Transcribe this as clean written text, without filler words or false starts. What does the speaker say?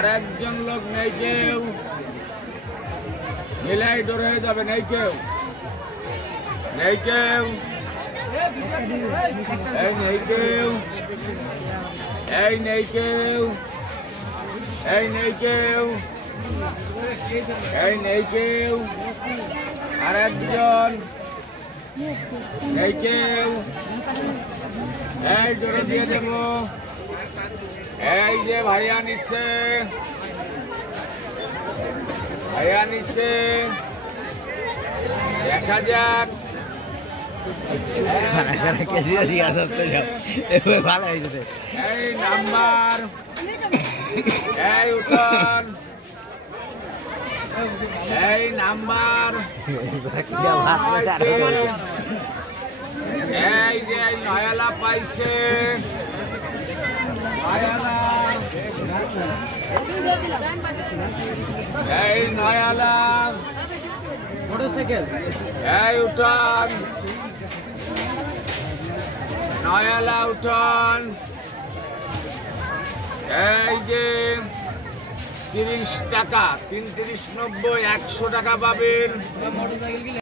আর একজন লোক নেই কেউ, মিলাই ডোর হয়ে যাবে, নেই কেউ, নেই কেউ, এই নেই কেউ, এই নেই কেউ, এই নেই কেউ, এই নেই কেউ, আর একজন নেই কেউ, এই ডোরে দিয়ে দেব, এই যে ভাইয়া নিচ্ছে, ভাইয়া নিচ্ছে, দেখা যাক। এই নাম্বার, এই উঠন, এই নাম্বার, এই যে নয়ালা পাইছে, এই নয়ালা, মোটরসাইকেল, এই উঠান, নয়ালা উঠান, এই যে 30 টাকা, 33, 90, 100 টাকা পাবেন।